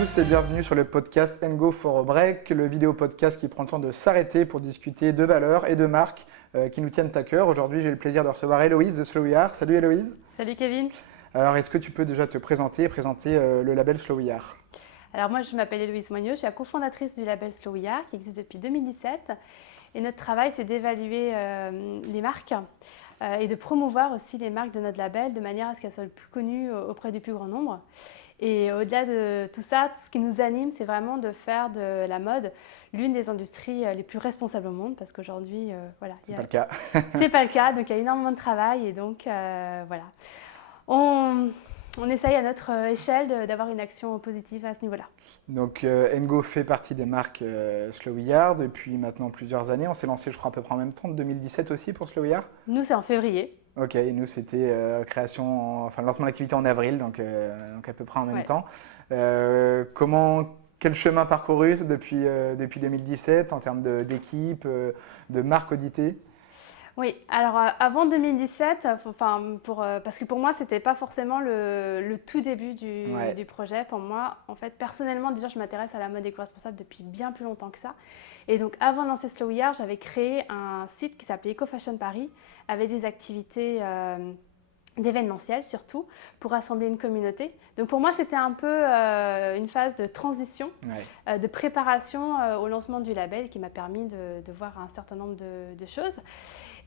tous et bienvenue sur le podcast Go for a Break, le vidéo podcast qui prend le temps de s'arrêter pour discuter de valeurs et de marques qui nous tiennent à cœur. Aujourd'hui, j'ai le plaisir de recevoir Héloïse de Slow We Are. Salut Héloïse. Salut Kevin. Alors, est-ce que tu peux déjà te présenter et présenter le label Slow We Are? Alors moi, je m'appelle Héloïse Moignot, je suis la cofondatrice du label Slow We Are qui existe depuis 2017. Et notre travail, c'est d'évaluer les marques et de promouvoir aussi les marques de notre label de manière à ce qu'elles soient le plus connues auprès du plus grand nombre. Et au-delà de tout ça, tout ce qui nous anime, c'est vraiment de faire de la mode l'une des industries les plus responsables au monde, parce qu'aujourd'hui, voilà. C'est pas le cas. C'est pas le cas, donc il y a énormément de travail et donc voilà. On essaye à notre échelle d'avoir une action positive à ce niveau-là. Donc Ngo fait partie des marques Slow We Are depuis maintenant plusieurs années. On s'est lancé, je crois, à peu près en même temps, en 2017 aussi pour Slow We Are. Nous, c'est en février. Ok, et nous c'était lancement d'activité en avril, donc à peu près en même temps. Quel chemin parcouru depuis 2017 en termes d'équipe, de marque auditée? Oui, alors avant 2017, parce que pour moi, ce n'était pas forcément le tout début du projet. Pour moi, en fait, personnellement, déjà, je m'intéresse à la mode éco-responsable depuis bien plus longtemps que ça. Et donc, avant de lancer Slow We Are, j'avais créé un site qui s'appelait Eco Fashion Paris, avec des activités d'événementiel surtout, pour rassembler une communauté. Donc pour moi, c'était un peu une phase de transition, de préparation au lancement du label qui m'a permis de voir un certain nombre de choses.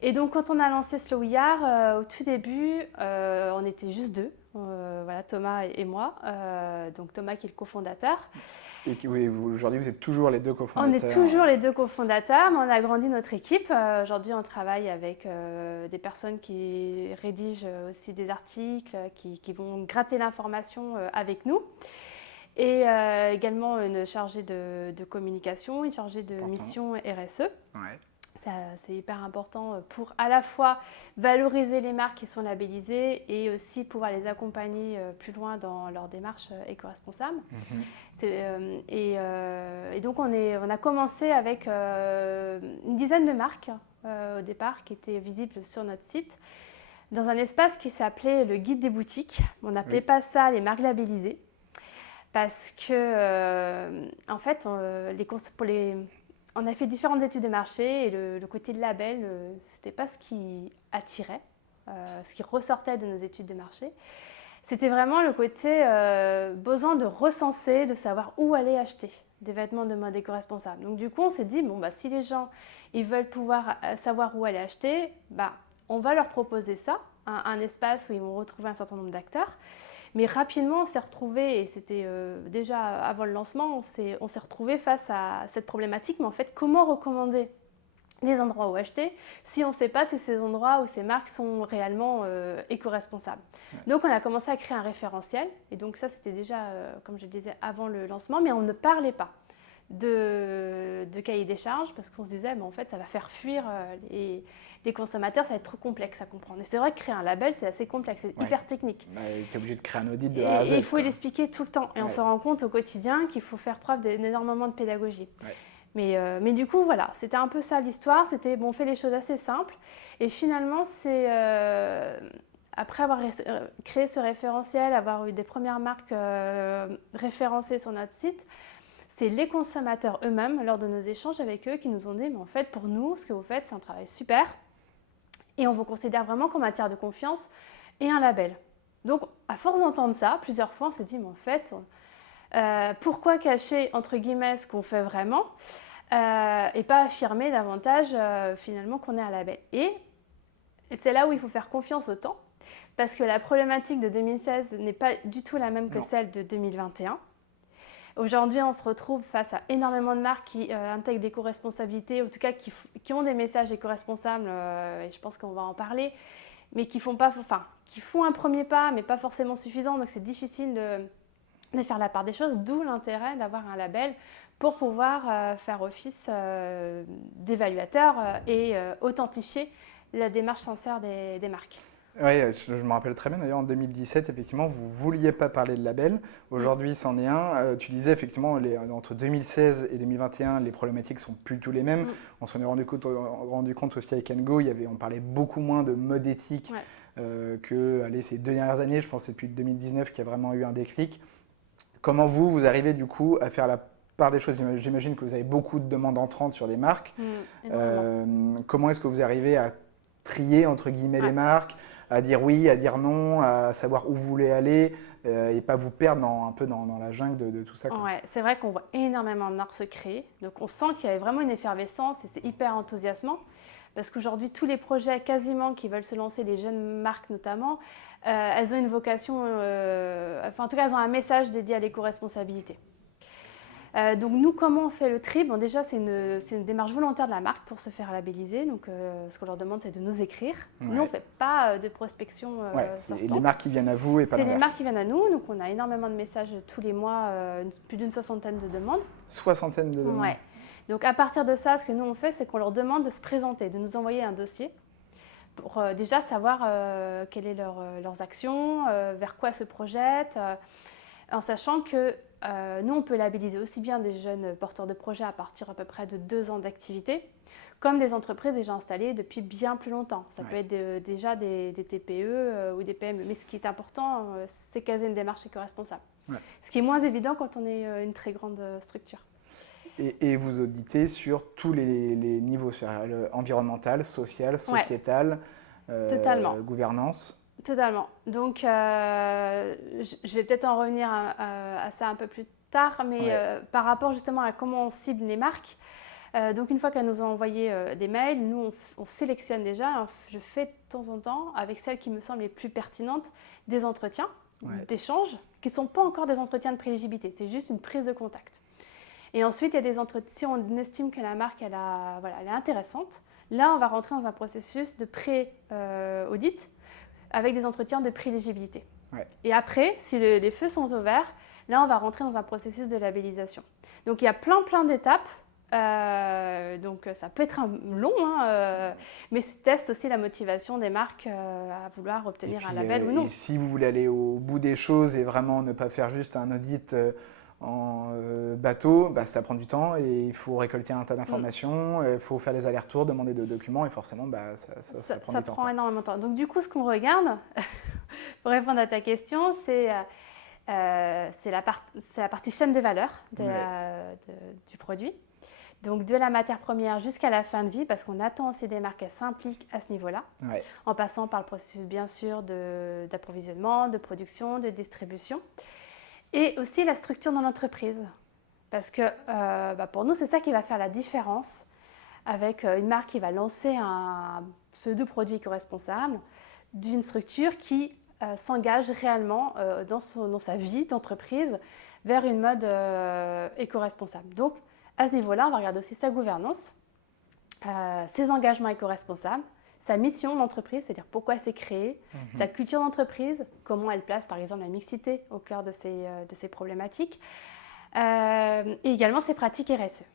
Et donc quand on a lancé Slow We Are, au tout début, on était juste deux, voilà, Thomas et moi, donc Thomas qui est le cofondateur. Et oui, aujourd'hui, vous êtes toujours les deux cofondateurs. On est toujours les deux cofondateurs, mais on a agrandi notre équipe. Aujourd'hui, on travaille avec des personnes qui rédigent aussi des articles, qui vont gratter l'information avec nous. Et également une chargée de communication, une chargée de mission RSE. Ouais. C'est hyper important pour à la fois valoriser les marques qui sont labellisées et aussi pouvoir les accompagner plus loin dans leur démarche éco-responsable. Et donc on a commencé avec une dizaine de marques au départ qui étaient visibles sur notre site dans un espace qui s'appelait le guide des boutiques. On n'appelait pas ça les marques labellisées parce que en fait on a fait différentes études de marché et le côté de label, c'était pas ce qui attirait, ce qui ressortait de nos études de marché. C'était vraiment le côté besoin de recenser, de savoir où aller acheter des vêtements de mode éco-responsable. Donc du coup, on s'est dit, si les gens ils veulent pouvoir savoir où aller acheter, on va leur proposer ça, un espace où ils vont retrouver un certain nombre d'acteurs. Mais rapidement, on s'est retrouvés, et c'était déjà avant le lancement, on s'est retrouvés face à cette problématique. Mais en fait, comment recommander des endroits où acheter si on ne sait pas si ces endroits ou ces marques sont réellement éco-responsables? Donc, on a commencé à créer un référentiel. Et donc ça, c'était déjà, comme je le disais, avant le lancement. Mais on ne parlait pas de cahier des charges parce qu'on se disait, en fait, ça va faire fuir les consommateurs, ça va être trop complexe à comprendre. Et c'est vrai que créer un label, c'est assez complexe, c'est hyper technique. Tu es obligé de créer un audit de A à Z. Et il faut l'expliquer tout le temps. Et on se rend compte au quotidien qu'il faut faire preuve d'énormément de pédagogie. Mais du coup, voilà, c'était un peu ça l'histoire. C'était, on fait les choses assez simples. Et finalement, c'est après avoir créé ce référentiel, avoir eu des premières marques référencées sur notre site, c'est les consommateurs eux-mêmes, lors de nos échanges avec eux, qui nous ont dit, mais en fait, pour nous, ce que vous faites, c'est un travail super. Et on vous considère vraiment comme un tiers de confiance et un label. Donc, à force d'entendre ça, plusieurs fois, on s'est dit, mais en fait, pourquoi cacher, entre guillemets, ce qu'on fait vraiment et pas affirmer davantage, finalement, qu'on est un label. Et c'est là où il faut faire confiance au temps, parce que la problématique de 2016 n'est pas du tout la même que celle de 2021. Aujourd'hui, on se retrouve face à énormément de marques qui intègrent l'éco-responsabilité, en tout cas qui ont des messages éco-responsables, et je pense qu'on va en parler, mais qui font un premier pas, mais pas forcément suffisant. Donc c'est difficile de faire la part des choses, d'où l'intérêt d'avoir un label pour pouvoir faire office d'évaluateur et authentifier la démarche sincère des marques. Oui, je me rappelle très bien. D'ailleurs, en 2017, effectivement, vous ne vouliez pas parler de label. Aujourd'hui, c'en est un. Tu disais, effectivement, entre 2016 et 2021, les problématiques sont plus du tout les mêmes. On s'en est rendu compte aussi avec Ngo. On parlait beaucoup moins de mode éthique que ces 2 dernières années. Je pense que c'est depuis 2019 qu'il y a vraiment eu un déclic. Comment vous arrivez du coup à faire la part des choses? J'imagine que vous avez beaucoup de demandes entrantes sur des marques. Comment est-ce que vous arrivez à trier entre guillemets les marques, à dire oui, à dire non, à savoir où vous voulez aller et pas vous perdre un peu dans la jungle de tout ça, quoi. Ouais, c'est vrai qu'on voit énormément de marques se créer. Donc on sent qu'il y a vraiment une effervescence et c'est hyper enthousiasmant. Parce qu'aujourd'hui, tous les projets quasiment qui veulent se lancer, les jeunes marques notamment, elles ont une vocation, en tout cas, elles ont un message dédié à l'éco-responsabilité. Donc nous, comment on fait le tri? Bon, déjà, c'est une démarche volontaire de la marque pour se faire labelliser. Donc ce qu'on leur demande, c'est de nous écrire. Nous, on ne fait pas de prospection c'est sortante. les marques qui viennent à vous et pas l'inverse. C'est les marques qui viennent à nous. Donc on a énormément de messages tous les mois, plus d'une soixantaine de demandes. Soixantaine de demandes. Ouais. Donc à partir de ça, ce que nous on fait, c'est qu'on leur demande de se présenter, de nous envoyer un dossier pour déjà savoir quelles sont leurs actions, vers quoi elles se projettent, en sachant que nous on peut labelliser aussi bien des jeunes porteurs de projets à partir à peu près de 2 ans d'activité, comme des entreprises déjà installées depuis bien plus longtemps. Ça peut être déjà des TPE ou des PME. Mais ce qui est important, c'est caser une démarche éco-responsable. Ce qui est moins évident quand on est une très grande structure. Et vous auditez sur tous les niveaux, environnemental, social, sociétal, gouvernance. Totalement. Donc, je vais peut-être en revenir à ça un peu plus tard, mais par rapport justement à comment on cible les marques, donc une fois qu'elles nous ont envoyé des mails, nous on sélectionne déjà, je fais de temps en temps, avec celles qui me semblent les plus pertinentes, des entretiens, d'échanges, qui ne sont pas encore des entretiens de prééligibilité, c'est juste une prise de contact. Et ensuite, il y a des entretiens, si on estime que la marque elle est intéressante, là on va rentrer dans un processus de pré-audit avec des entretiens de prééligibilité. Et après, si les feux sont au vert, là on va rentrer dans un processus de labellisation. Donc il y a plein d'étapes. Donc ça peut être long, mais ça teste aussi la motivation des marques à vouloir obtenir un label ou non. Et si vous voulez aller au bout des choses et vraiment ne pas faire juste un audit en bateau, ça prend du temps et il faut récolter un tas d'informations, il faut faire les allers-retours, demander de documents et forcément ça prend du temps. Ça prend énormément de temps. Donc du coup, ce qu'on regarde, pour répondre à ta question, c'est la partie chaîne de valeur du produit. Donc de la matière première jusqu'à la fin de vie, parce qu'on attend aussi des marques qui s'impliquent à ce niveau-là, en passant par le processus bien sûr d'approvisionnement, de production, de distribution. Et aussi la structure dans l'entreprise. Parce que pour nous, c'est ça qui va faire la différence avec une marque qui va lancer un pseudo-produit éco-responsable d'une structure qui s'engage réellement dans sa vie d'entreprise vers une mode éco-responsable. Donc, à ce niveau-là, on va regarder aussi sa gouvernance, ses engagements éco-responsables, sa mission d'entreprise, c'est-à-dire pourquoi c'est créé, sa culture d'entreprise, comment elle place par exemple la mixité au cœur de ces problématiques, et également ses pratiques RSE.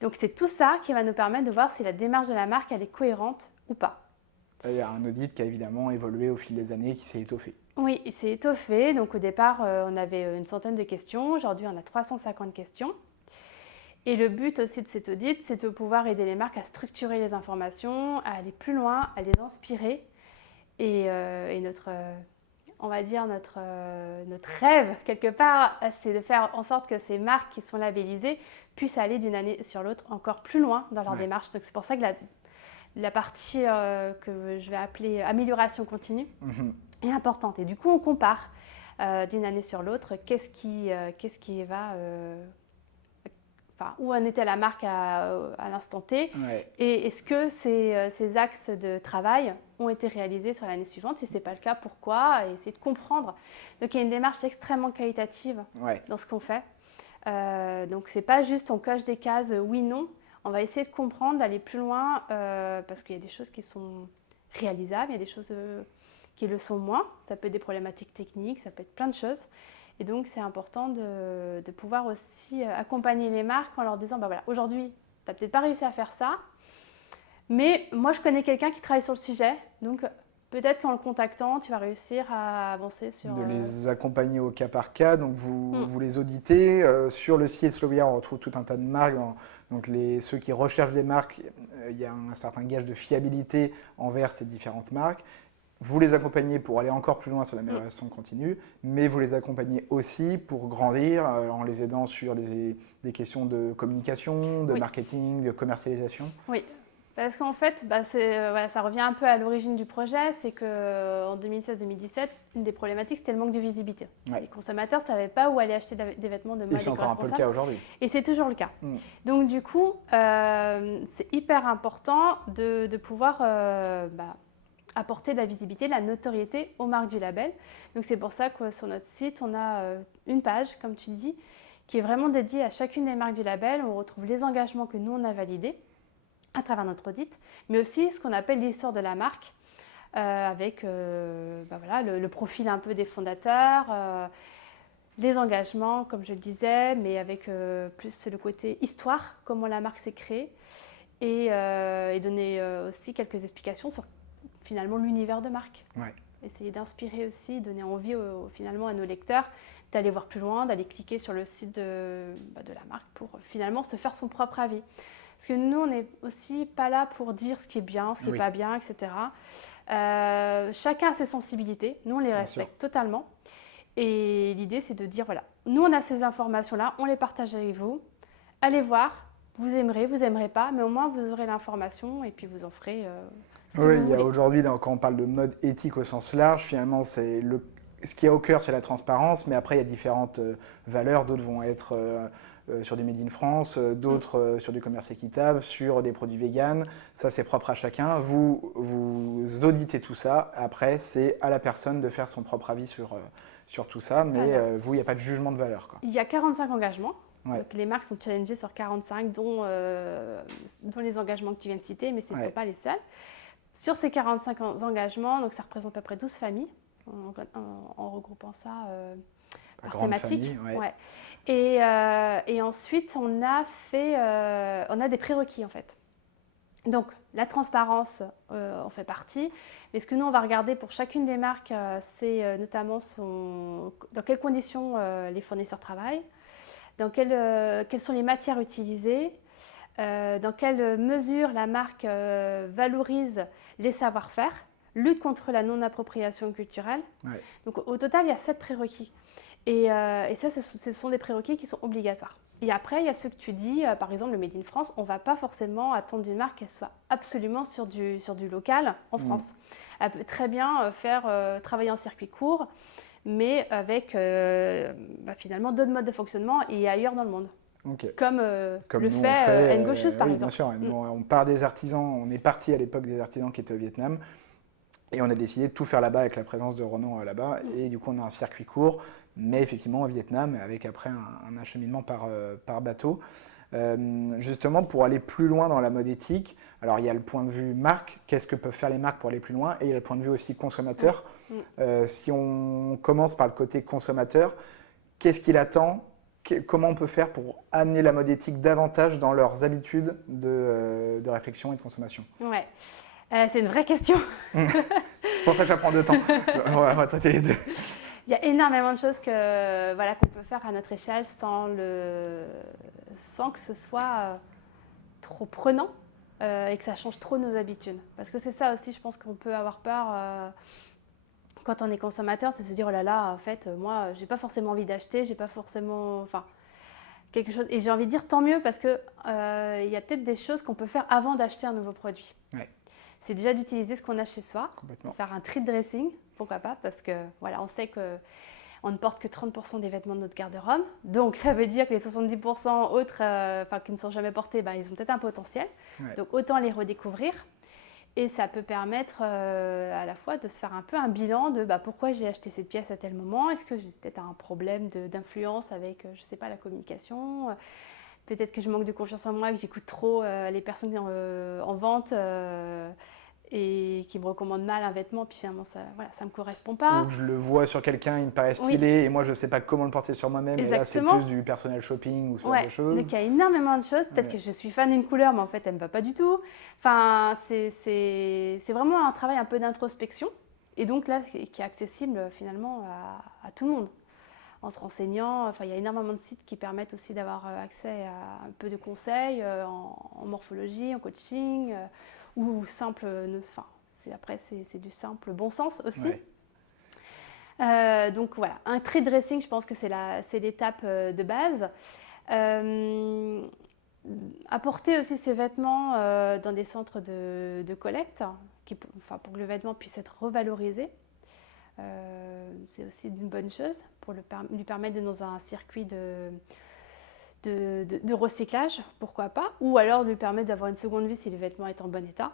Donc c'est tout ça qui va nous permettre de voir si la démarche de la marque elle est cohérente ou pas. Il y a un audit qui a évidemment évolué au fil des années, qui s'est étoffé. Oui, il s'est étoffé. Donc au départ, on avait une centaine de questions. Aujourd'hui, on a 350 questions. Et le but aussi de cet audit, c'est de pouvoir aider les marques à structurer les informations, à aller plus loin, à les inspirer. Et on va dire notre rêve, quelque part, c'est de faire en sorte que ces marques qui sont labellisées puissent aller d'une année sur l'autre encore plus loin dans leur démarche. Donc c'est pour ça que la partie que je vais appeler amélioration continue est importante. Et du coup, on compare d'une année sur l'autre qu'est-ce qui va... où en était la marque à l'instant T et est-ce que ces axes de travail ont été réalisés sur l'année suivante? Si ce n'est pas le cas, pourquoi? Et essayer de comprendre. Donc il y a une démarche extrêmement qualitative dans ce qu'on fait. Donc ce n'est pas juste on coche des cases oui, non. On va essayer de comprendre, d'aller plus loin parce qu'il y a des choses qui sont réalisables, il y a des choses qui le sont moins. Ça peut être des problématiques techniques, ça peut être plein de choses. Et donc, c'est important de pouvoir aussi accompagner les marques en leur disant, voilà, aujourd'hui, tu n'as peut-être pas réussi à faire ça, mais moi, je connais quelqu'un qui travaille sur le sujet, donc peut-être qu'en le contactant, tu vas réussir à avancer sur... De les accompagner au cas par cas, donc vous les auditez. Sur le site Slovia, on retrouve tout un tas de marques. Donc ceux qui recherchent des marques, il y a un certain gage de fiabilité envers ces différentes marques. vous les accompagnez pour aller encore plus loin sur l'amélioration continue, mais vous les accompagnez aussi pour grandir en les aidant sur des questions de communication, de marketing, de commercialisation. Oui, parce qu'en fait, voilà, ça revient un peu à l'origine du projet, c'est qu'en 2016-2017, une des problématiques, c'était le manque de visibilité. Les consommateurs ne savaient pas où aller acheter des vêtements de mode éco-responsable. Et c'est encore un peu le cas aujourd'hui. Et c'est toujours le cas. Donc du coup, c'est hyper important de pouvoir apporter de la visibilité, de la notoriété aux marques du label. Donc c'est pour ça que sur notre site, on a une page, comme tu dis, qui est vraiment dédiée à chacune des marques du label. On retrouve les engagements que nous, on a validés à travers notre audit, mais aussi ce qu'on appelle l'histoire de la marque, avec voilà, le profil un peu des fondateurs, les engagements, comme je le disais, mais avec plus le côté histoire, comment la marque s'est créée, et donner aussi quelques explications sur finalement l'univers de marque. Ouais. Essayer d'inspirer aussi, donner envie finalement à nos lecteurs d'aller voir plus loin, d'aller cliquer sur le site de la marque pour finalement se faire son propre avis. Parce que nous, on n'est aussi pas là pour dire ce qui est bien, ce qui n'est pas bien, etc. Chacun a ses sensibilités, nous on les respecte totalement. Et l'idée, c'est de dire, voilà, nous on a ces informations-là, on les partage avec vous, allez voir, vous aimerez, vous n'aimerez pas, mais au moins vous aurez l'information et puis vous en ferez ce que vous voulez. Il y a aujourd'hui, quand on parle de mode éthique au sens large, finalement, ce qui est au cœur, c'est la transparence, mais après, il y a différentes valeurs. D'autres vont être sur du Made in France, d'autres sur du commerce équitable, sur des produits véganes. Ça, c'est propre à chacun. Vous auditez tout ça. Après, c'est à la personne de faire son propre avis sur tout ça, mais vous, il n'y a pas de jugement de valeur, quoi. Il y a 45 engagements. Ouais. Donc, les marques sont challengées sur 45, dont les engagements que tu viens de citer, mais ce ne sont pas les seuls. Sur ces 45 engagements, donc ça représente à peu près 12 familles, en regroupant ça par thématique. Et ensuite, on a des prérequis en fait. Donc la transparence en fait partie, mais ce que nous on va regarder pour chacune des marques, c'est notamment dans quelles conditions les fournisseurs travaillent, dans quelles sont les matières utilisées, dans quelle mesure la marque valorise les savoir-faire, lutte contre la non-appropriation culturelle. Ouais. Donc au total, il y a 7 prérequis. Et ça, ce sont des prérequis qui sont obligatoires. Et après, il y a ce que tu dis, par exemple, le Made in France, on ne va pas forcément attendre d'une marque qu'elle soit absolument sur du local en France. Elle peut très bien travailler en circuit court, mais avec finalement d'autres modes de fonctionnement et ailleurs dans le monde. Okay. Comme le fait Ngo Shoes, par exemple. Bien sûr, on part des artisans, on est parti à l'époque des artisans qui étaient au Vietnam, et on a décidé de tout faire là-bas avec la présence de Ronan là-bas, et du coup on a un circuit court, mais effectivement au Vietnam, avec après un acheminement par bateau. Justement, pour aller plus loin dans la mode éthique, alors il y a le point de vue marque, qu'est-ce que peuvent faire les marques pour aller plus loin, et il y a le point de vue aussi consommateur. Si on commence par le côté consommateur, qu'est-ce qu'il attend ? Comment on peut faire pour amener la mode éthique davantage dans leurs habitudes de réflexion et de consommation? Ouais, c'est une vraie question. C'est pour ça que ça prend 2 temps. On va traiter les deux. Il y a énormément de choses qu'on peut faire à notre échelle sans que ce soit trop prenant et que ça change trop nos habitudes. Parce que c'est ça aussi, je pense qu'on peut avoir peur quand on est consommateur, c'est se dire, oh là là, en fait, moi, j'ai pas forcément envie d'acheter, j'ai pas forcément, quelque chose. Et j'ai envie de dire tant mieux parce que il y a peut-être des choses qu'on peut faire avant d'acheter un nouveau produit. Ouais. C'est déjà d'utiliser ce qu'on a chez soi, faire un tri dressing, pourquoi pas, parce que voilà, on sait qu'on ne porte que 30% des vêtements de notre garde-robe, donc ça veut dire que les 70% autres, qui ne sont jamais portés, ils ont peut-être un potentiel. Ouais. Donc autant les redécouvrir. Et ça peut permettre à la fois de se faire un peu un bilan de pourquoi j'ai acheté cette pièce à tel moment. Est-ce que j'ai peut-être un problème d'influence avec, je ne sais pas, la communication. Peut-être que je manque de confiance en moi, que j'écoute trop les personnes en vente et qui me recommandent mal un vêtement, puis finalement ça ne me correspond pas. Ou je le vois sur quelqu'un, il me paraît stylé, et moi je ne sais pas comment le porter sur moi-même. Exactement. Et là c'est plus du personnel shopping ou ce genre de choses. Donc il y a énormément de choses. Peut-être que je suis fan d'une couleur, mais en fait elle ne me va pas du tout. Enfin, c'est vraiment un travail un peu d'introspection. Et donc là, qui est accessible finalement à tout le monde. En se renseignant, il y a énormément de sites qui permettent aussi d'avoir accès à un peu de conseils en morphologie, en coaching, ou simple, Après, c'est du simple bon sens aussi. Ouais. Donc voilà, un tri dressing, je pense que c'est l'étape de base. Apporter aussi ces vêtements dans des centres de collecte, pour que le vêtement puisse être revalorisé. C'est aussi une bonne chose pour lui permettre d'être dans un circuit de recyclage, pourquoi pas, ou alors lui permettre d'avoir une seconde vie si le vêtement est en bon état.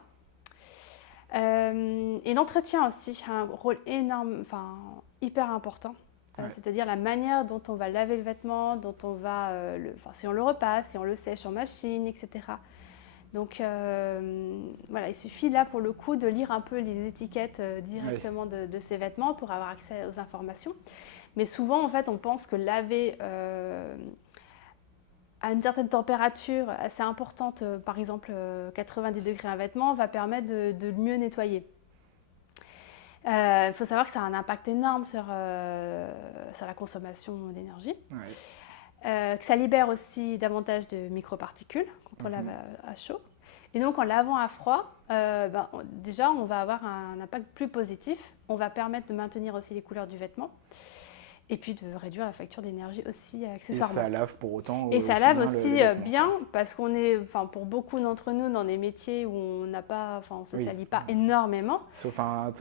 Et l'entretien aussi a un rôle énorme, hyper important. Ouais. C'est-à-dire la manière dont on va laver le vêtement, dont on va, si on le repasse, si on le sèche en machine, etc. Donc voilà, il suffit là pour le coup de lire un peu les étiquettes directement de ces vêtements pour avoir accès aux informations. Mais souvent en fait on pense que laver à une certaine température assez importante, par exemple 90 degrés un vêtement, va permettre de le mieux nettoyer. Il faut savoir que ça a un impact énorme sur la consommation d'énergie, que ça libère aussi davantage de microparticules quand on lave à chaud. Et donc en lavant à froid, déjà on va avoir un impact plus positif. On va permettre de maintenir aussi les couleurs du vêtement. Et puis de réduire la facture d'énergie aussi accessoirement. Et ça lave pour autant. Et ça lave aussi le bien parce qu'on est, pour beaucoup d'entre nous, dans des métiers où on n'a pas, on se salit pas énormément. Sauf un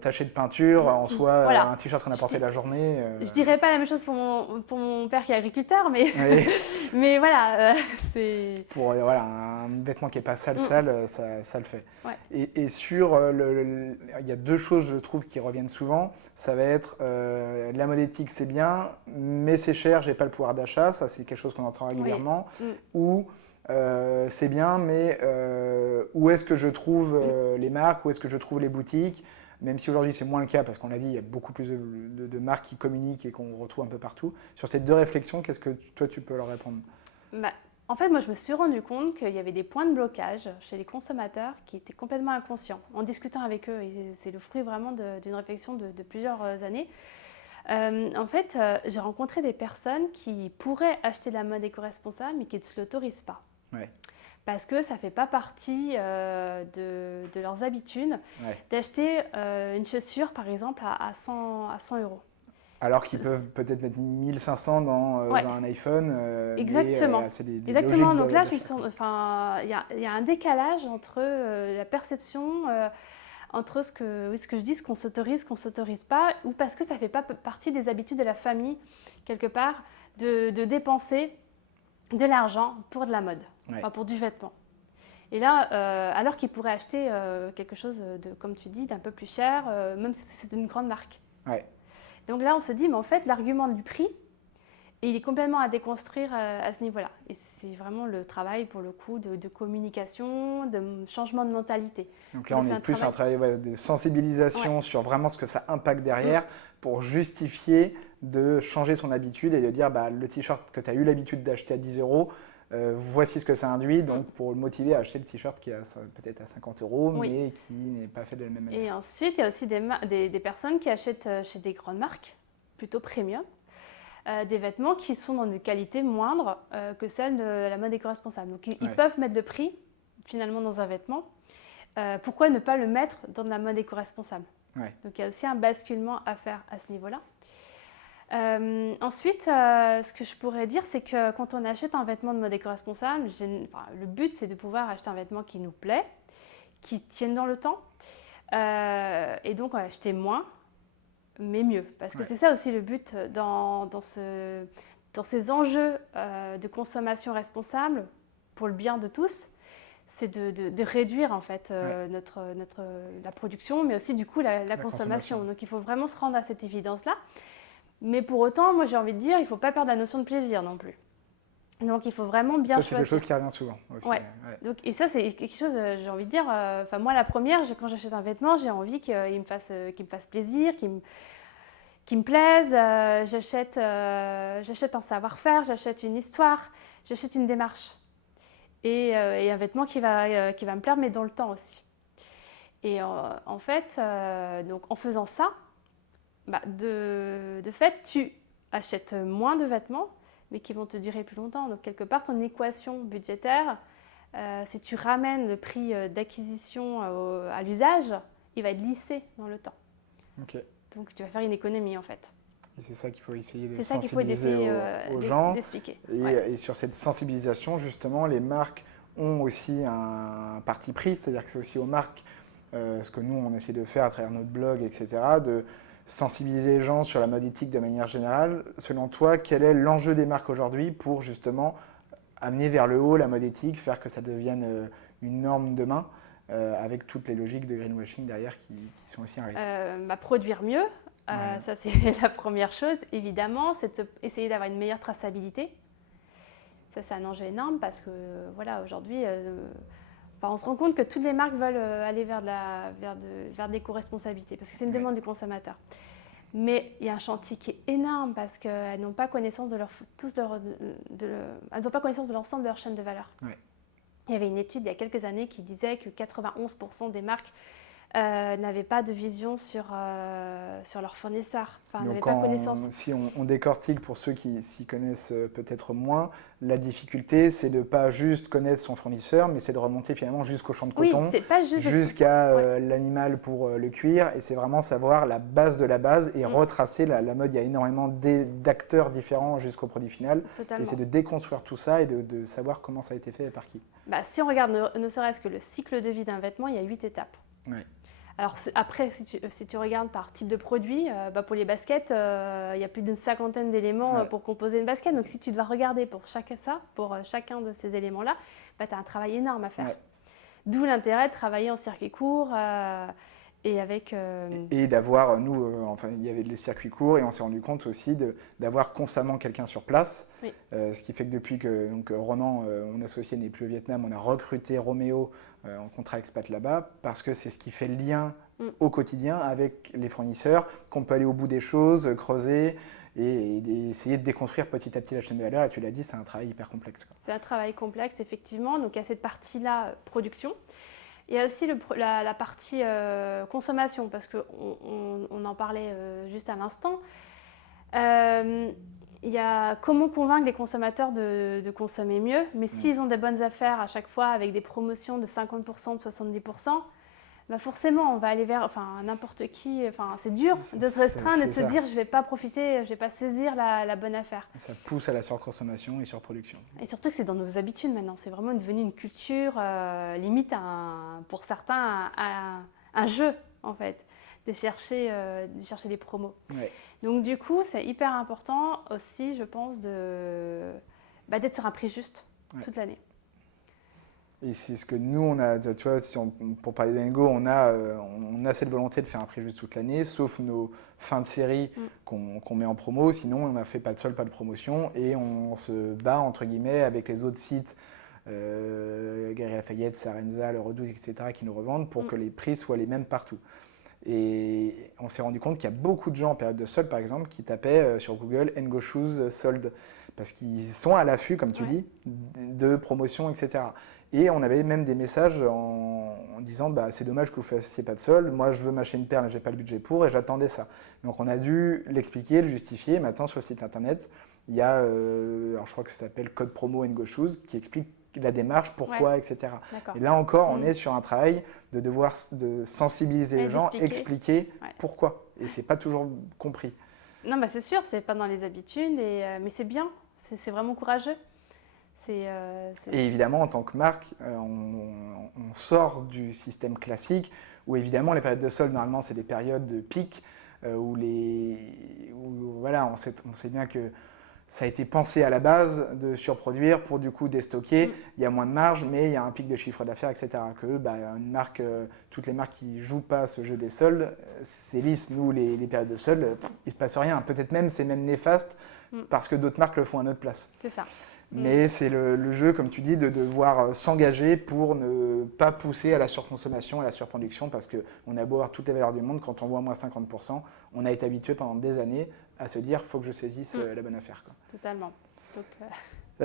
taché de peinture, en soi, voilà. Un t-shirt qu'on a porté la journée. Je dirais pas la même chose pour mon père qui est agriculteur, mais, mais voilà, c'est... Pour un vêtement qui n'est pas sale, ça le fait. Ouais. Et sur, il y a deux choses, je trouve, qui reviennent souvent. Ça va être la mode éthique, c'est bien, mais c'est cher, j'ai pas le pouvoir d'achat. Ça, c'est quelque chose qu'on entend régulièrement. Ou c'est bien, mais où est-ce que je trouve les marques, où est-ce que je trouve les boutiques? Même si aujourd'hui c'est moins le cas, parce qu'on l'a dit, il y a beaucoup plus de marques qui communiquent et qu'on retrouve un peu partout. Sur ces deux réflexions, qu'est-ce que toi tu peux leur répondre? En fait, moi je me suis rendu compte qu'il y avait des points de blocage chez les consommateurs qui étaient complètement inconscients. En discutant avec eux, c'est le fruit vraiment d'une réflexion de plusieurs années. En fait, j'ai rencontré des personnes qui pourraient acheter de la mode éco-responsable, mais qui ne se l'autorisent pas. Ouais. Parce que ça ne fait pas partie de leurs habitudes d'acheter une chaussure, par exemple, à 100 euros. Alors qu'ils peuvent peut-être mettre 1500 dans un iPhone. Exactement. Exactement. Donc là, il y a un décalage entre la perception, entre ce que je dis, ce qu'on s'autorise pas, ou parce que ça ne fait pas partie des habitudes de la famille, quelque part, de dépenser de l'argent pour de la mode, pour du vêtement. Et là, alors qu'ils pourraient acheter quelque chose, comme tu dis, d'un peu plus cher, même si c'est une grande marque. Ouais. Donc là, on se dit, mais en fait, l'argument du prix, il est complètement à déconstruire à ce niveau-là. Et c'est vraiment le travail, pour le coup, de communication, de changement de mentalité. Donc là, on est plus sur un travail de sensibilisation sur vraiment ce que ça impacte derrière pour justifier de changer son habitude et de dire, le t-shirt que tu as eu l'habitude d'acheter à 10 euros, voici ce que ça induit, donc pour le motiver à acheter le t-shirt qui est peut-être à 50 euros, mais qui n'est pas fait de la même manière. Et ensuite, il y a aussi des personnes qui achètent chez des grandes marques, plutôt premium, des vêtements qui sont dans des qualités moindres que celles de la mode éco-responsable. Donc ils peuvent mettre le prix, finalement, dans un vêtement. Pourquoi ne pas le mettre dans de la mode éco-responsable? Donc il y a aussi un basculement à faire à ce niveau-là. Ensuite, ce que je pourrais dire, c'est que quand on achète un vêtement de mode éco-responsable, le but c'est de pouvoir acheter un vêtement qui nous plaît, qui tienne dans le temps, et donc acheter moins, mais mieux. Parce que c'est ça aussi le but dans ces enjeux de consommation responsable, pour le bien de tous, c'est de réduire en fait la production, mais aussi du coup la consommation. Donc il faut vraiment se rendre à cette évidence-là. Mais pour autant, moi j'ai envie de dire, il ne faut pas perdre la notion de plaisir non plus. Donc il faut vraiment bien choisir. Ça, c'est quelque chose qui revient souvent aussi. Donc, et ça, c'est quelque chose, j'ai envie de dire, moi la première, quand j'achète un vêtement, j'ai envie qu'il me fasse plaisir, qu'il me plaise. J'achète un savoir-faire, j'achète une histoire, j'achète une démarche. Et un vêtement qui va me plaire, mais dans le temps aussi. Et en fait, donc en faisant ça, de fait, tu achètes moins de vêtements, mais qui vont te durer plus longtemps. Donc, quelque part, ton équation budgétaire, si tu ramènes le prix d'acquisition à l'usage, il va être lissé dans le temps. Ok. Donc tu vas faire une économie en fait. Et c'est ça qu'il faut essayer de C'est ça qu'il faut sensibiliser essayer aux gens. d'expliquer. Et sur cette sensibilisation, justement, les marques ont aussi un parti pris, c'est-à-dire que c'est aussi aux marques, ce que nous, on essaie de faire à travers notre blog, etc., de sensibiliser les gens sur la mode éthique de manière générale. Selon toi, quel est l'enjeu des marques aujourd'hui pour justement amener vers le haut la mode éthique, faire que ça devienne une norme demain, avec toutes les logiques de greenwashing derrière qui sont aussi un risque? Produire mieux. Ouais. Ça, c'est la première chose, évidemment, c'est d'essayer d'avoir une meilleure traçabilité. Ça, c'est un enjeu énorme parce que, voilà, aujourd'hui, on se rend compte que toutes les marques veulent aller vers l'éco-responsabilité parce que c'est une demande du consommateur. Mais il y a un chantier qui est énorme parce qu'elles n'ont pas connaissance elles n'ont pas connaissance de l'ensemble de leur chaîne de valeur. Ouais. Il y avait une étude il y a quelques années qui disait que 91% des marques n'avaient pas de vision sur leurs fournisseurs, n'avaient pas connaissance. Si on décortique pour ceux qui s'y connaissent peut-être moins, la difficulté, c'est de ne pas juste connaître son fournisseur, mais c'est de remonter finalement jusqu'au champ de coton, c'est pas juste jusqu'à l'animal pour le cuir, et c'est vraiment savoir la base de la base et retracer la mode. Il y a énormément d'acteurs différents jusqu'au produit final, Totalement. Et c'est de déconstruire tout ça et de savoir comment ça a été fait et par qui. Si on regarde ne serait-ce que le cycle de vie d'un vêtement, il y a 8 étapes. Ouais. Alors après, si tu regardes par type de produit, pour les baskets, il y a plus d'une 50aine d'éléments pour composer une basket. Donc si tu dois regarder pour chacun de ces éléments-là, tu as un travail énorme à faire. Ouais. D'où l'intérêt de travailler en circuit court et avec... Et d'avoir, il y avait le circuit court et on s'est rendu compte aussi d'avoir constamment quelqu'un sur place. Oui. Ce qui fait que depuis que Ronan, mon associé, n'est plus au Vietnam, on a recruté Roméo en contrat expat là-bas parce que c'est ce qui fait le lien au quotidien avec les fournisseurs, qu'on peut aller au bout des choses, creuser et essayer de déconstruire petit à petit la chaîne de valeur. Et tu l'as dit, c'est un travail hyper complexe. C'est un travail complexe, effectivement. Donc il y a cette partie-là, production. Il y a aussi la partie consommation, parce qu'on en parlait juste à l'instant. Il y a comment convaincre les consommateurs de consommer mieux, mais s'ils ont des bonnes affaires à chaque fois avec des promotions de 50%, de 70%, forcément on va aller vers n'importe qui. C'est dur de se restreindre et de se dire je ne vais pas profiter, je ne vais pas saisir la bonne affaire. Ça pousse à la surconsommation et surproduction. Et surtout que c'est dans nos habitudes maintenant, c'est vraiment devenu une culture, limite pour certains un jeu en fait. De chercher les promos. Ouais. Donc du coup, c'est hyper important aussi, je pense, d'être sur un prix juste toute l'année. Et c'est ce que nous, on a, tu vois, pour parler d'Engo, on a cette volonté de faire un prix juste toute l'année, sauf nos fins de série qu'on met en promo. Sinon, on n'a fait pas de solde, pas de promotion, et on se bat, entre guillemets, avec les autres sites, Galeries Lafayette, Sarenza, Le Redoute, etc., qui nous revendent pour que les prix soient les mêmes partout. Et on s'est rendu compte qu'il y a beaucoup de gens en période de solde, par exemple, qui tapaient sur Google Ngo Shoes solde, parce qu'ils sont à l'affût, comme tu dis, de promotions, etc. Et on avait même des messages en disant c'est dommage que vous ne fassiez pas de solde, moi je veux m'acheter une paire mais je n'ai pas le budget pour, et j'attendais ça. Donc on a dû l'expliquer, le justifier. Maintenant sur le site internet, il y a, alors je crois que ça s'appelle Code Promo Ngo Shoes, qui explique la démarche, pourquoi, etc. Et là encore, on est sur un travail de sensibiliser les gens, expliquer pourquoi. Et ce n'est pas toujours compris. Non, c'est sûr, ce n'est pas dans les habitudes, mais c'est bien, c'est vraiment courageux. Et évidemment, en tant que marque, on sort du système classique où évidemment les périodes de solde, normalement, c'est des périodes de pic où on sait bien que ça a été pensé à la base de surproduire pour du coup déstocker. Il y a moins de marge, mais il y a un pic de chiffre d'affaires, etc. Une marque, toutes les marques qui ne jouent pas ce jeu des soldes, c'est lisse. Nous, les périodes de soldes, il ne se passe rien. Peut-être même, c'est même néfaste parce que d'autres marques le font à notre place. C'est ça. Mais c'est le jeu, comme tu dis, de devoir s'engager pour ne pas pousser à la surconsommation, à la surproduction, parce qu'on a beau avoir toutes les valeurs du monde, quand on voit moins 50%, on a été habitué pendant des années à se dire « faut que je saisisse la bonne affaire ». Totalement. Donc, il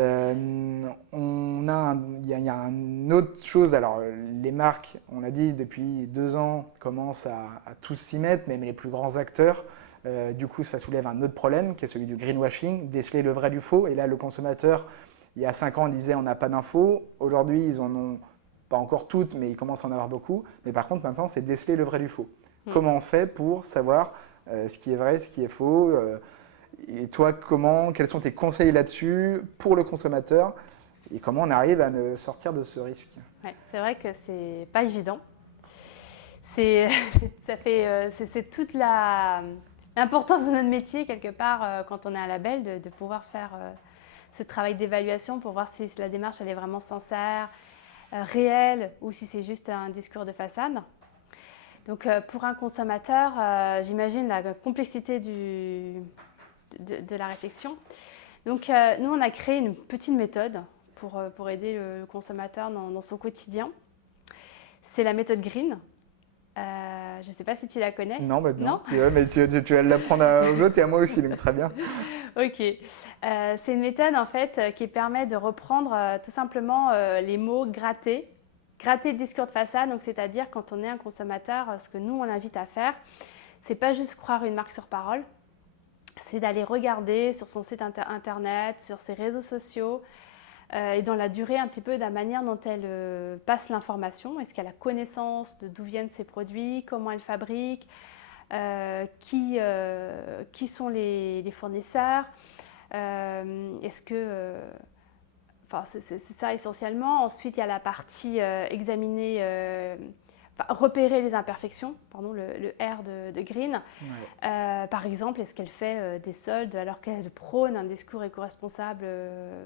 y a une autre chose, alors les marques, on a dit depuis 2 ans, commencent à tous s'y mettre, même les plus grands acteurs. Du coup, ça soulève un autre problème qui est celui du greenwashing, déceler le vrai du faux. Et là, le consommateur, il y a 5 ans, disait on n'a pas d'infos. Aujourd'hui, ils en ont pas encore toutes, mais il commence à en avoir beaucoup. Mais par contre, maintenant, c'est déceler le vrai du faux. Comment on fait pour savoir ce qui est vrai, ce qui est faux et toi, quels sont tes conseils là-dessus pour le consommateur et comment on arrive à sortir de ce risque? Ouais, c'est vrai que c'est pas évident. C'est toute l'importance de notre métier, quelque part, quand on est un label, de pouvoir faire ce travail d'évaluation pour voir si la démarche elle est vraiment sincère, réelle, ou si c'est juste un discours de façade. Donc pour un consommateur, j'imagine la complexité de la réflexion. Donc nous, on a créé une petite méthode pour aider le consommateur dans son quotidien. C'est la méthode Green. Je ne sais pas si tu la connais. Non, non. Mais tu vas l'apprendre aux autres et à moi aussi, donc très bien. Ok. C'est une méthode en fait qui permet de reprendre tout simplement les mots grattés. Gratter le discours de façade, donc c'est-à-dire quand on est un consommateur, ce que nous on l'invite à faire, c'est pas juste croire une marque sur parole, c'est d'aller regarder sur son site internet, sur ses réseaux sociaux, et dans la durée un petit peu de la manière dont elle passe l'information. Est-ce qu'elle a connaissance de d'où viennent ses produits, comment elle fabrique, qui sont les fournisseurs, est-ce que... Enfin, c'est ça essentiellement. Ensuite, il y a la partie examiner, repérer les imperfections, le R de Green. Ouais. Par exemple, est-ce qu'elle fait des soldes alors qu'elle prône un discours éco-responsable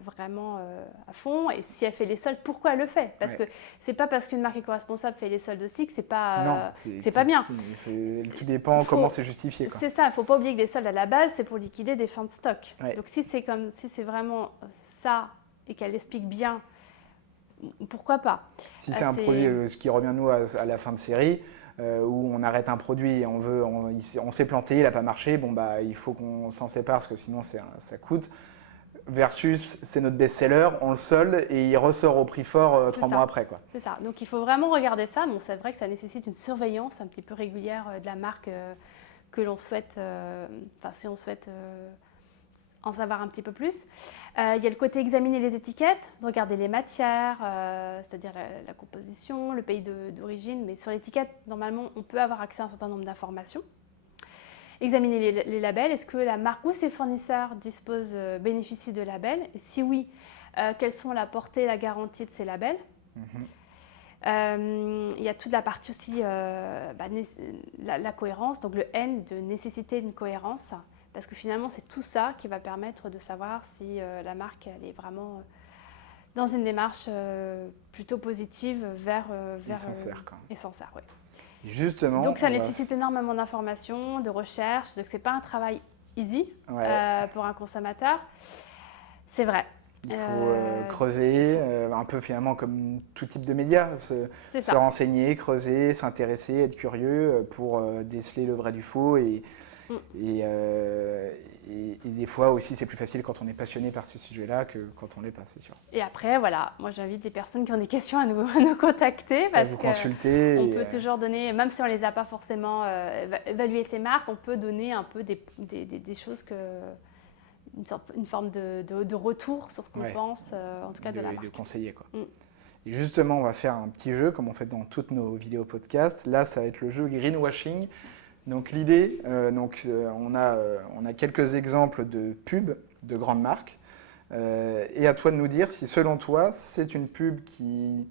vraiment à fond? Et si elle fait les soldes, pourquoi elle le fait? Parce que c'est pas parce qu'une marque éco-responsable fait les soldes aussi que c'est pas, c'est pas bien. Tout dépend comment c'est justifié. C'est ça, il ne faut pas oublier que les soldes à la base, c'est pour liquider des fins de stock. Ouais. Donc si c'est vraiment ça, et qu'elle explique bien, pourquoi pas. Si c'est un produit, ce qui revient nous à la fin de série, où on arrête un produit et on s'est planté, il n'a pas marché, bon bah il faut qu'on s'en sépare parce que sinon ça coûte. Versus c'est notre best-seller, on le solde et il ressort au prix fort 3 mois après. C'est ça, donc il faut vraiment regarder ça. Bon, c'est vrai que ça nécessite une surveillance un petit peu régulière de la marque que l'on souhaite, si on souhaite en savoir un petit peu plus. Il y a le côté examiner les étiquettes, de regarder les matières, c'est-à-dire la composition, le pays d'origine, mais sur l'étiquette, normalement, on peut avoir accès à un certain nombre d'informations. Examiner les labels, est-ce que la marque ou ses fournisseurs bénéficient de labels? Et si oui, quelles sont la portée et la garantie de ces labels? Il y a toute la partie aussi, la cohérence, donc le N de nécessité d'une cohérence. Parce que finalement, c'est tout ça qui va permettre de savoir si la marque elle est vraiment dans une démarche plutôt positive vers et sincère, oui. Justement. Donc ça nécessite énormément d'informations, de recherche. Donc c'est pas un travail easy pour un consommateur. C'est vrai. Il faut creuser, un peu finalement comme tout type de médias, se renseigner, creuser, s'intéresser, être curieux pour déceler le vrai du faux et des fois aussi, c'est plus facile quand on est passionné par ces sujets-là que quand on ne l'est pas, c'est sûr. Et après, voilà, moi j'invite les personnes qui ont des questions à nous contacter. Parce vous consulter. On peut toujours donner, même si on ne les a pas forcément évalué ces marques, on peut donner un peu des choses une forme de retour sur ce qu'on pense, en tout cas de la marque. De conseiller, quoi. Et justement, on va faire un petit jeu, comme on fait dans toutes nos vidéos podcasts. Là, ça va être le jeu greenwashing. Donc l'idée, on a quelques exemples de pubs de grandes marques et à toi de nous dire si selon toi c'est une pub qui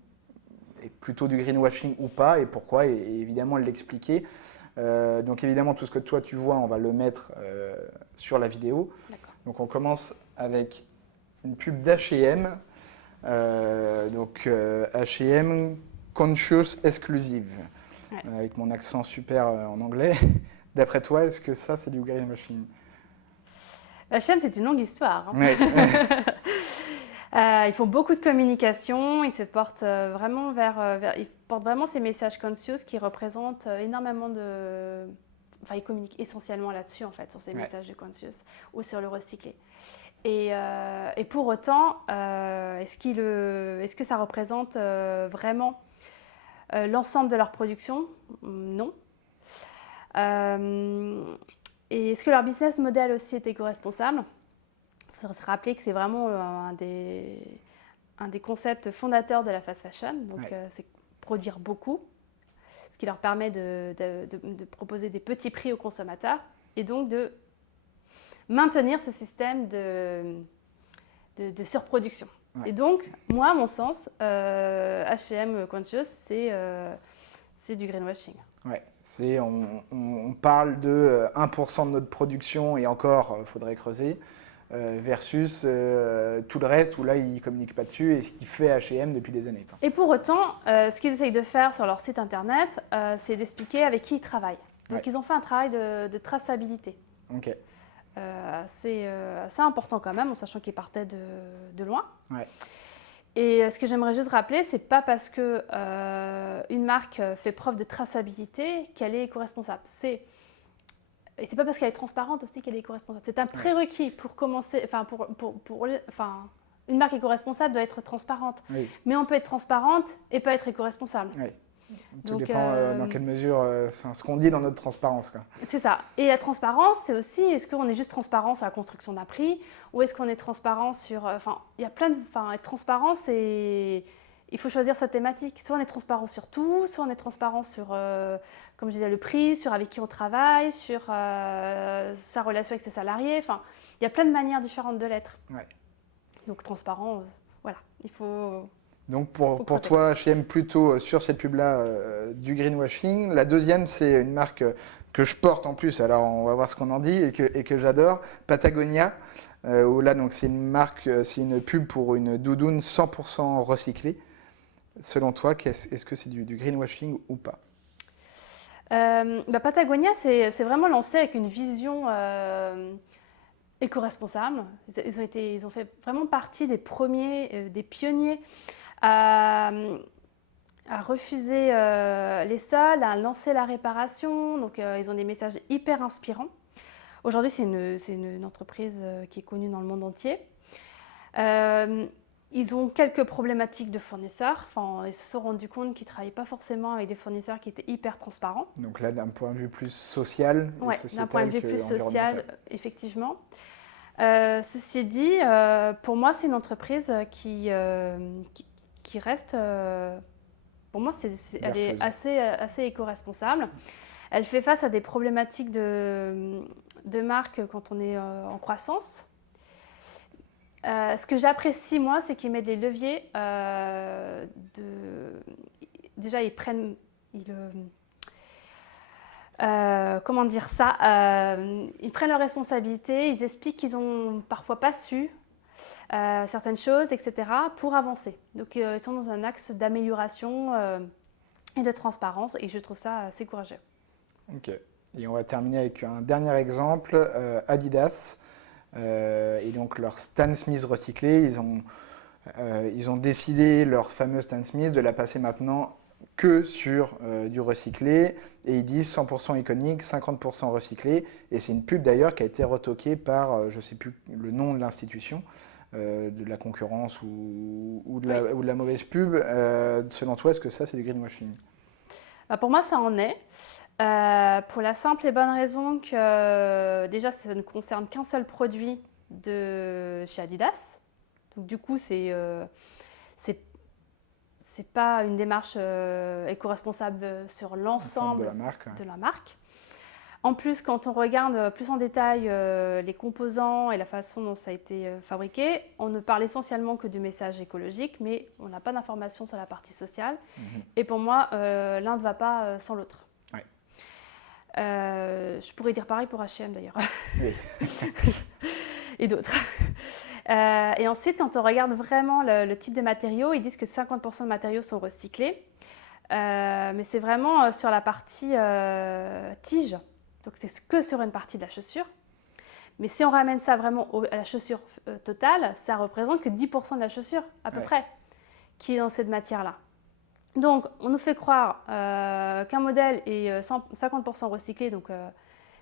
est plutôt du greenwashing ou pas et pourquoi et évidemment l'expliquer. Donc évidemment tout ce que toi tu vois on va le mettre sur la vidéo. Donc on commence avec une pub d'H&M, H&M Conscious Exclusive. Avec mon accent super en anglais. D'après toi, est-ce que ça, c'est du greenwashing? H&M, c'est une longue histoire. Hein. Ils font beaucoup de communication, ils se portent vraiment ils portent vraiment ces messages conscious qui représentent énormément de... Enfin, ils communiquent essentiellement là-dessus, en fait, sur ces messages de conscious ou sur le recyclé. Et pour autant, est-ce que ça représente vraiment l'ensemble de leur production? Non. Et est-ce que leur business model aussi est éco-responsable? Il faudrait se rappeler que c'est vraiment un des concepts fondateurs de la fast fashion. Donc, c'est produire beaucoup, ce qui leur permet de proposer des petits prix aux consommateurs et donc de maintenir ce système de surproduction. Et donc, moi, à mon sens, H&M Conscious, c'est du greenwashing. Ouais, on parle de 1% de notre production et encore, il faudrait creuser, versus tout le reste où là, ils ne communiquent pas dessus et ce qui fait H&M depuis des années. Et pour autant, ce qu'ils essayent de faire sur leur site internet, c'est d'expliquer avec qui ils travaillent. Donc, ils ont fait un travail de traçabilité. Ok. C'est assez important quand même, en sachant qu'ils partaient de loin. Ouais. Et ce que j'aimerais juste rappeler, c'est pas parce que une marque fait preuve de traçabilité qu'elle est éco-responsable. Et c'est pas parce qu'elle est transparente aussi qu'elle est éco-responsable. C'est un prérequis pour commencer. Une marque éco-responsable doit être transparente. Oui. Mais on peut être transparente et pas être éco-responsable. Oui. Tout dépend dans quelle mesure ce qu'on dit dans notre transparence. C'est ça. Et la transparence, c'est aussi, est-ce qu'on est juste transparent sur la construction d'un prix ou est-ce qu'on est transparent sur... il y a plein de... être transparent, c'est... Il faut choisir sa thématique. Soit on est transparent sur tout, soit on est transparent sur, comme je disais, le prix, sur avec qui on travaille, sur sa relation avec ses salariés. Enfin, il y a plein de manières différentes de l'être. Ouais. Donc transparent, voilà, il faut... Donc pour toi, H&M plutôt sur cette pub-là du greenwashing. La deuxième, c'est une marque que je porte en plus, alors on va voir ce qu'on en dit, et que j'adore, Patagonia, où là donc c'est une marque, c'est une pub pour une doudoune 100% recyclée. Selon toi, est-ce que c'est du greenwashing ou pas? Patagonia, c'est vraiment lancé avec une vision éco-responsable. Ils ont fait vraiment partie des premiers, des pionniers à refuser les sols, à lancer la réparation. Donc, ils ont des messages hyper inspirants. Aujourd'hui, c'est une entreprise qui est connue dans le monde entier. Ils ont quelques problématiques de fournisseurs. Enfin, ils se sont rendus compte qu'ils ne travaillaient pas forcément avec des fournisseurs qui étaient hyper transparents. Donc là, d'un point de vue plus social et sociétal. Oui, d'un point de vue plus social, effectivement. Ceci dit, pour moi, c'est une entreprise qui reste... pour moi, elle est assez éco-responsable. Elle fait face à des problématiques de marque quand on est en croissance. Ce que j'apprécie, moi, c'est qu'ils mettent des leviers Déjà, ils prennent... comment dire ça, ils prennent leurs responsabilités, ils expliquent qu'ils n'ont parfois pas su certaines choses, etc., pour avancer. Donc, ils sont dans un axe d'amélioration et de transparence, et je trouve ça assez courageux. Ok. Et on va terminer avec un dernier exemple, Adidas. Et donc leur Stan Smith recyclé, ils ont décidé leur fameux Stan Smith de la passer maintenant que sur du recyclé, et ils disent 100% iconique, 50% recyclé, et c'est une pub d'ailleurs qui a été retoquée par, je ne sais plus le nom de l'institution, de la concurrence ou de la mauvaise pub. Selon toi, est-ce que ça c'est du greenwashing? Pour moi, ça en est. Pour la simple et bonne raison que déjà ça ne concerne qu'un seul produit de chez Adidas. Donc du coup c'est pas une démarche éco-responsable sur l'ensemble de la marque. En plus, quand on regarde plus en détail les composants et la façon dont ça a été fabriqué, on ne parle essentiellement que du message écologique, mais on n'a pas d'informations sur la partie sociale. Et pour moi, l'un ne va pas sans l'autre. Je pourrais dire pareil pour H&M d'ailleurs. Oui. Et d'autres. Et ensuite, quand on regarde vraiment le type de matériaux, ils disent que 50% de matériaux sont recyclés. Mais c'est vraiment sur la partie tige. Donc, c'est que sur une partie de la chaussure. Mais si on ramène ça vraiment à la chaussure totale, ça représente que 10% de la chaussure, à peu près, qui est dans cette matière-là. Donc, on nous fait croire qu'un modèle est 50% recyclé, donc,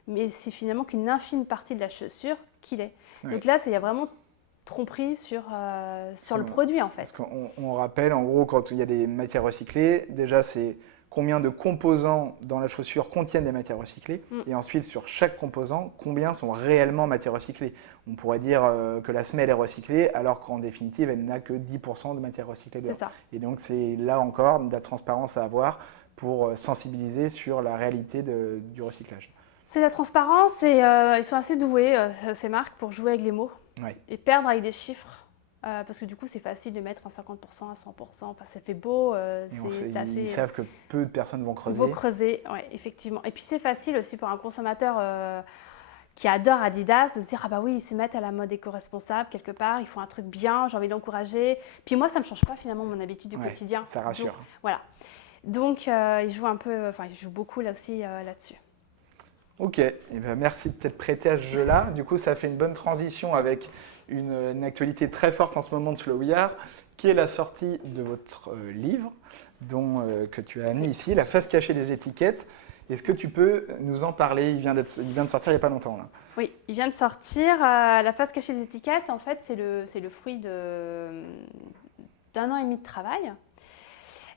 mais c'est finalement qu'une infime partie de la chaussure qu'il est. Oui. Donc là, il y a vraiment tromperie sur le produit, en fait. Parce qu'on rappelle, en gros, quand il y a des matières recyclées, déjà, c'est combien de composants dans la chaussure contiennent des matières recyclées, et ensuite sur chaque composant, combien sont réellement matières recyclées. On pourrait dire que la semelle est recyclée, alors qu'en définitive, elle n'a que 10% de matières recyclées dedans. C'est ça. Et donc c'est là encore de la transparence à avoir pour sensibiliser sur la réalité du recyclage. C'est la transparence et ils sont assez doués, ces marques, pour jouer avec les mots et perdre avec des chiffres. Parce que du coup, c'est facile de mettre un 50% à 100%. Enfin, ça fait beau. Ils savent que peu de personnes vont creuser. Vont creuser, oui, effectivement. Et puis, c'est facile aussi pour un consommateur qui adore Adidas de se dire « Ah bah oui, ils se mettent à la mode éco-responsable quelque part, ils font un truc bien, j'ai envie d'encourager. » Puis moi, ça ne me change pas finalement mon habitude du quotidien. Ça rassure. Donc, voilà. Donc, ils jouent beaucoup là aussi là-dessus. Ok, eh bien, merci de t'être prêté à ce jeu-là. Du coup, ça fait une bonne transition avec une actualité très forte en ce moment de Slow We Are, qui est la sortie de votre livre que tu as amené ici, La face cachée des étiquettes. Est-ce que tu peux nous en parler? Il vient de sortir il n'y a pas longtemps. Là. Oui, il vient de sortir. La face cachée des étiquettes, en fait, c'est le fruit d'un an et demi de travail.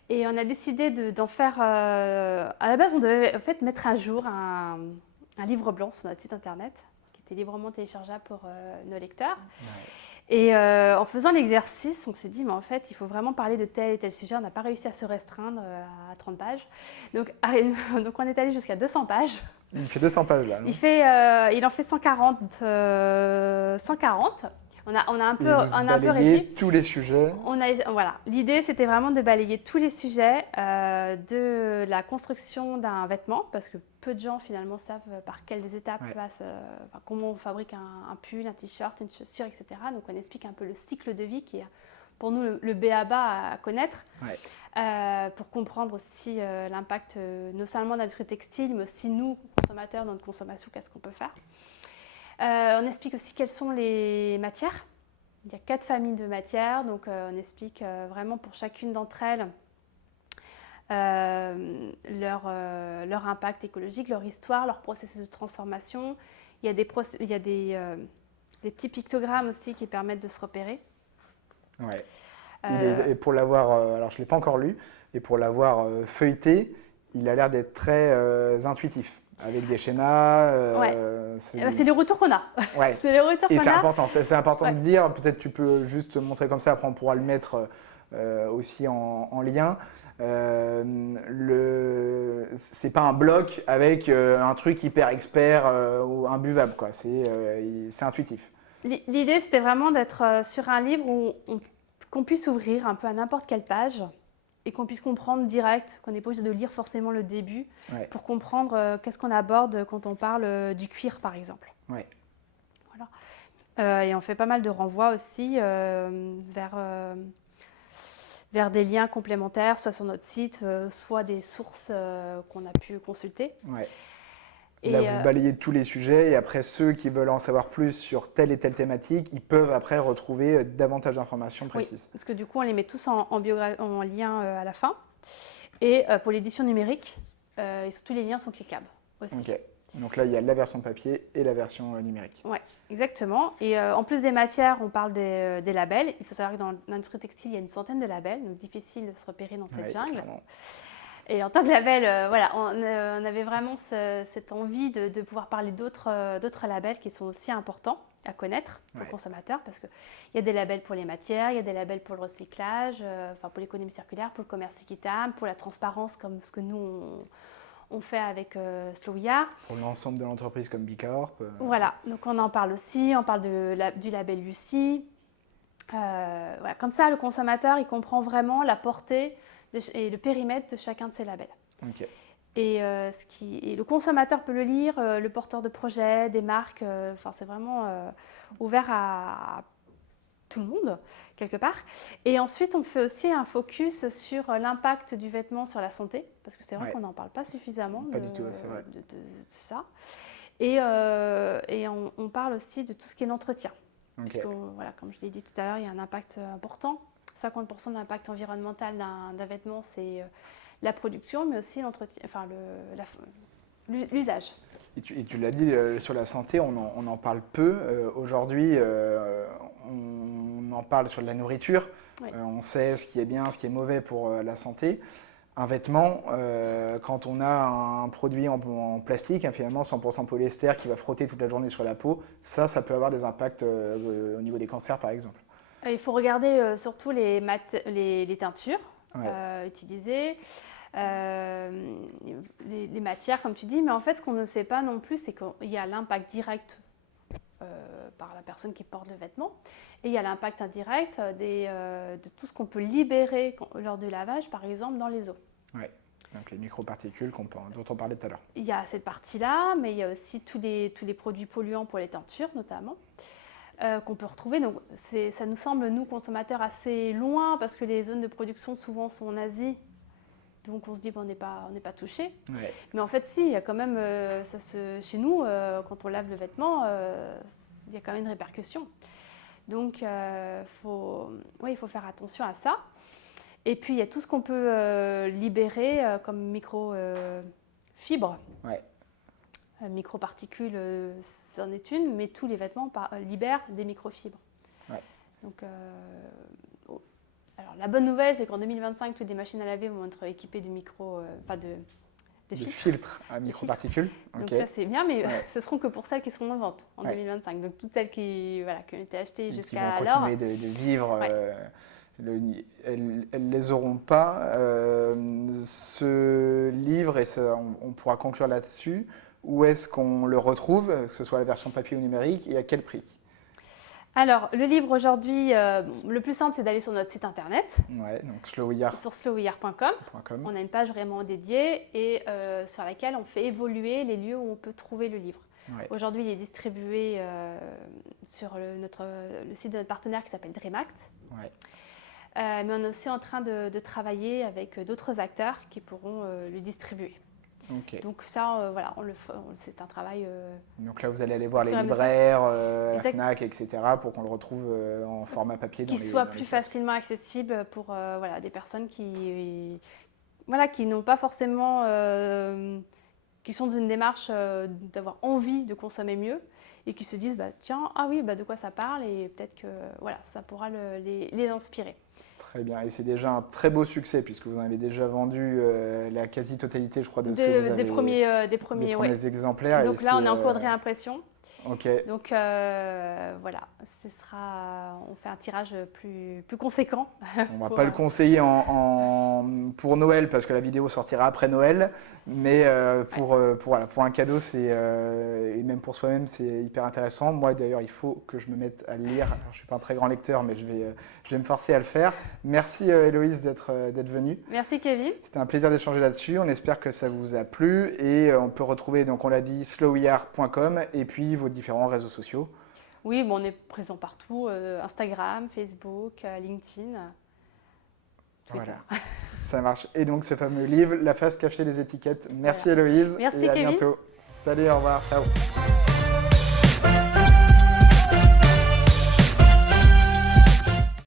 Et on a décidé d'en faire… à la base, on devait en fait mettre à jour un livre blanc sur notre site internet, qui était librement téléchargeable pour nos lecteurs. Ouais. Et en faisant l'exercice, on s'est dit, mais en fait, il faut vraiment parler de tel et tel sujet. On n'a pas réussi à se restreindre à 30 pages. Donc on est allé jusqu'à 200 pages. Il fait 200 pages là. Il en fait 140. 140. On a un peu réduit. Tous les sujets. Voilà. L'idée, c'était vraiment de balayer tous les sujets de la construction d'un vêtement, parce que peu de gens finalement savent par quelles étapes passent, comment on fabrique un pull, un t-shirt, une chaussure, etc. Donc on explique un peu le cycle de vie qui est pour nous le b.a.-ba à connaître, pour comprendre aussi l'impact non seulement de l'industrie textile, mais aussi nous, consommateurs, dans notre consommation, qu'est-ce qu'on peut faire. On explique aussi quelles sont les matières. Il y a 4 familles de matières, donc on explique vraiment pour chacune d'entre elles leur impact écologique, leur histoire, leur processus de transformation. Il y a des petits pictogrammes aussi qui permettent de se repérer. Ouais. Et pour l'avoir, alors je ne l'ai pas encore lu, et pour l'avoir feuilleté, il a l'air d'être très intuitif. Avec des schémas. C'est les retours qu'on a. Ouais. C'est les retours et qu'on c'est a. important. C'est important de dire. Peut-être tu peux juste montrer comme ça. Après, on pourra le mettre aussi en lien. C'est pas un bloc avec un truc hyper expert ou imbuvable. Quoi. C'est intuitif. L'idée, c'était vraiment d'être sur un livre qu'on puisse ouvrir un peu à n'importe quelle page. Et qu'on puisse comprendre direct, qu'on n'est pas obligé de lire forcément le début, pour comprendre qu'est-ce qu'on aborde quand on parle du cuir, par exemple. Ouais. Voilà. Et on fait pas mal de renvois aussi vers des liens complémentaires, soit sur notre site, soit des sources qu'on a pu consulter. Ouais. Là, vous balayez tous les sujets et après, ceux qui veulent en savoir plus sur telle et telle thématique, ils peuvent après retrouver davantage d'informations précises. Oui, parce que du coup, on les met tous en lien à la fin. Et pour l'édition numérique, tous les liens sont cliquables aussi. Ok. Donc là, il y a la version papier et la version numérique. Oui, exactement. Et en plus des matières, on parle des labels. Il faut savoir que dans l'industrie textile, il y a une centaine de labels, donc difficile de se repérer dans cette jungle. Clairement. Et en tant que label, on avait vraiment cette envie de pouvoir parler d'autres labels qui sont aussi importants à connaître pour le consommateur, parce qu'il y a des labels pour les matières, il y a des labels pour le recyclage, pour l'économie circulaire, pour le commerce équitable, pour la transparence, comme ce que nous, on fait avec Slow We Are. Pour l'ensemble de l'entreprise comme Bicorp. Voilà, donc on en parle aussi, on parle du label Lucie. Voilà. Comme ça, le consommateur, il comprend vraiment la portée et le périmètre de chacun de ces labels. Okay. Et le consommateur peut le lire, le porteur de projet, des marques, c'est vraiment ouvert à tout le monde, quelque part. Et ensuite, on fait aussi un focus sur l'impact du vêtement sur la santé, parce que c'est vrai qu'on n'en parle pas suffisamment de ça. Et on parle aussi de tout ce qui est l'entretien. Okay. Parce que, voilà, comme je l'ai dit tout à l'heure, il y a un impact important. 50% de l'impact environnemental d'un vêtement, c'est la production, mais aussi l'entretien, l'usage. Et tu l'as dit, sur la santé, on en parle peu. Aujourd'hui, on en parle sur de la nourriture. On sait ce qui est bien, ce qui est mauvais pour la santé. un vêtement, quand on a un produit en plastique, hein, finalement 100% polyester qui va frotter toute la journée sur la peau, ça peut avoir des impacts au niveau des cancers par exemple. Il faut regarder surtout les teintures utilisées, les matières comme tu dis, mais en fait ce qu'on ne sait pas non plus, c'est qu'il y a l'impact direct par la personne qui porte le vêtement, et il y a l'impact indirect de tout ce qu'on peut libérer lors du lavage, par exemple dans les eaux. Oui, donc les microparticules dont on parlait tout à l'heure. Il y a cette partie-là, mais il y a aussi tous les produits polluants pour les teintures notamment, qu'on peut retrouver. Donc ça nous semble, nous consommateurs, assez loin, parce que les zones de production souvent sont en Asie. Donc on se dit qu'on n'est pas touché. Ouais. Mais en fait, si, il y a quand même, chez nous, quand on lave le vêtement, il y a quand même une répercussion. Donc il faut faire attention à ça. Et puis il y a tout ce qu'on peut libérer comme microfibres. Ouais. Microparticules, c'en est une, mais tous les vêtements libèrent des microfibres. Ouais. Donc, alors la bonne nouvelle, c'est qu'en 2025, toutes les machines à laver vont être équipées de filtres à microparticules. Donc okay. Ça c'est bien, mais ce seront que pour celles qui seront en vente en 2025. Donc toutes celles qui ont été achetées jusqu'à alors. Qui vont continuer de vivre. Elles ne les auront pas. Ce livre, et ça, on pourra conclure là-dessus, où est-ce qu'on le retrouve, que ce soit la version papier ou numérique, et à quel prix? Alors, le livre aujourd'hui, le plus simple, c'est d'aller sur notre site internet. Ouais, donc slowwear. Sur slowwear.com. On a une page vraiment dédiée et sur laquelle on fait évoluer les lieux où on peut trouver le livre. Ouais. Aujourd'hui, il est distribué sur le site de notre partenaire qui s'appelle DreamAct. Ouais. Mais on est aussi en train de travailler avec d'autres acteurs qui pourront le distribuer. Okay. Donc ça, c'est un travail... Donc là, vous allez aller voir les libraires, la FNAC, etc. pour qu'on le retrouve en format papier. Qui soit plus facilement accessible pour des personnes qui n'ont pas forcément... qui sont dans une démarche d'avoir envie de consommer mieux et qui se disent, de quoi ça parle, et peut-être que ça pourra les inspirer. Très bien, et c'est déjà un très beau succès puisque vous en avez déjà vendu la quasi-totalité, je crois, de ce que vous avez... Des premiers exemplaires. Donc là, on est en cours de réimpression. Okay. Donc on fait un tirage plus conséquent. On ne va pas le conseiller pour Noël parce que la vidéo sortira après Noël, mais pour un cadeau, et même pour soi-même, c'est hyper intéressant. Moi d'ailleurs, il faut que je me mette à le lire. Alors, je ne suis pas un très grand lecteur, mais je vais me forcer à le faire. Merci Héloïse d'être venue. Merci Kevin. C'était un plaisir d'échanger là-dessus. On espère que ça vous a plu et on peut retrouver, donc on l'a dit, slowwear.com et puis vos différents réseaux sociaux. Oui, on est présent partout, Instagram, Facebook, LinkedIn, Twitter. Voilà, ça marche. Et donc ce fameux livre, La face cachée des étiquettes. Merci Héloïse. Merci et à Kevin. bientôt. Salut, au revoir, ciao.